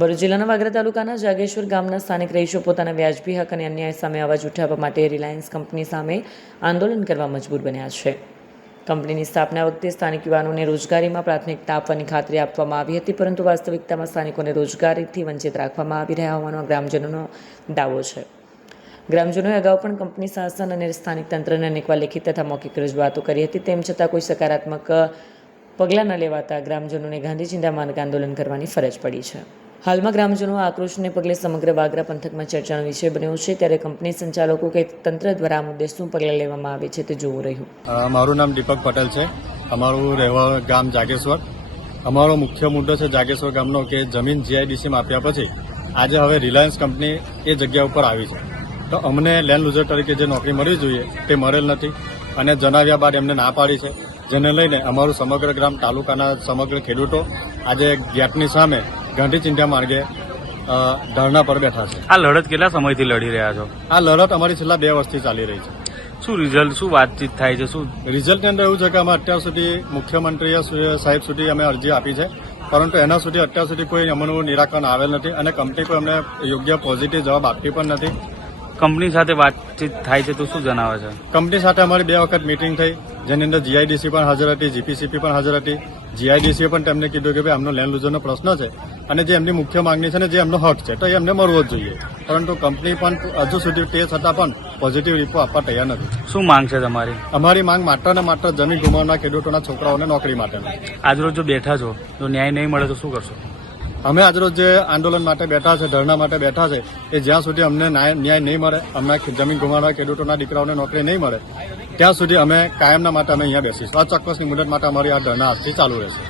ભરૂચ જિલ્લાના વાગરા તાલુકાના જાગેશ્વર ગામના સ્થાનિક રહીશો પોતાના વ્યાજબી હક અને અન્યાય સામે અવાજ ઉઠાવવા માટે રિલાયન્સ કંપની સામે આંદોલન કરવા મજબૂર બન્યા છે. કંપનીની સ્થાપના વખતે સ્થાનિક યુવાનોને રોજગારીમાં પ્રાથમિકતા આપવાની ખાતરી આપવામાં આવી હતી, પરંતુ વાસ્તવિકતામાં સ્થાનિકોને રોજગારીથી વંચિત રાખવામાં આવી રહ્યા હોવાનો ગ્રામજનોનો દાવો છે. ગ્રામજનોએ અગાઉ પણ કંપની શાસન અને સ્થાનિક તંત્રને અનેકવાર લેખિત તથા મૌખિક રજૂઆતો કરી હતી. તેમ છતાં કોઈ સકારાત્મક પગલાં ન લેવાતા ગ્રામજનોને ગાંધી ચિંતા માર્ગ આંદોલન કરવાની ફરજ પડી છે. હાલમાં ગ્રામજનો આક્રોશને પગલે સમગ્ર વાગરા પંથકમાં ચર્ચાનો વિષય બન્યો છે. ત્યારે કંપની સંચાલકો કે તંત્ર દ્વારા આ મુદ્દે શું પગલાં લેવામાં આવે છે તે જોવું રહ્યું. મારું નામ દીપક પટેલ છે. અમારું રહેવા ગામ જાગેશ્વર. અમારો મુખ્ય મુદ્દો છે જાગેશ્વર ગામનો કે જમીન જીઆઈડીસીમાં આપ્યા પછી આજે હવે રિલાયન્સ કંપની એ જગ્યા ઉપર આવી છે, તો અમને લેન્ડ યુઝર તરીકે જે નોકરી મળવી જોઈએ તે મળેલ નથી અને જણાવ્યા બાદ એમને ના પાડી છે, જેને લઈને અમારું સમગ્ર ગ્રામ તાલુકાના સમગ્ર ખેડૂતો આજે ગેટની સામે ગાંધી ચિંતા માર્ગે ધરણા પર બેઠા છે. આ લડત કેટલા સમયથી લડી રહ્યા છો? આ લડત અમારી છેલ્લા 2 વર્ષથી ચાલી રહી છે. શું રિઝલ્ટ, શું વાતચીત થાય છે? શું રિઝલ્ટની અંદર એવું છે કે અમે અત્યાર સુધી મુખ્યમંત્રી સાહેબ સુધી અમે અરજી આપી છે, પરંતુ એના સુધી અત્યાર સુધી કોઈ અમનું નિરાકરણ આવેલ નથી અને કંપની કોઈ અમને યોગ્ય પોઝિટિવ જવાબ આપતી પણ નથી. કંપની સાથે વાતચીત થાય છે તો શું જણાવે છે? કંપની સાથે અમારી 2 વખત મિટિંગ થઈ, જેની અંદર જીઆઈડીસી પણ હાજર હતી, જીપીસીપી પણ હાજર હતી. જીઆઈડીસીએ પણ તેમને કીધું કે ભાઈ આમનો લેન્ડ યુઝરનો પ્રશ્ન છે અને જે એમની મુખ્ય માંગણી છે ને જે એમનો હક છે તો એ એમને મળવો જ જોઈએ, પરંતુ કંપની પણ હજુ સુધી તે છતાં પણ પોઝિટિવ રિપોર્ટ આપવા તૈયાર નથી. શું માંગ છે તમારી? અમારી માંગ માત્ર ને માત્ર જમીન ગુમાવનાર ખેડૂતોના છોકરાઓને નોકરી માટે. આજરોજ જો બેઠા છો તો ન્યાય નહીં મળે તો શું કરશો? અમે આજરોજ જે આંદોલન માટે બેઠા છે, ધરણા માટે બેઠા છે, એ જ્યાં સુધી અમને ન્યાય નહીં મળે, અમને જમીન ગુમાવનાર ખેડૂતોના દીકરાઓને નોકરી નહીં મળે ત્યાં સુધી અમે કાયમના માટે અમે અહીંયા બેસીશું. અચોક્કસની મુદત માટે અમારી આ ધરણા આજથી ચાલુ રહેશે.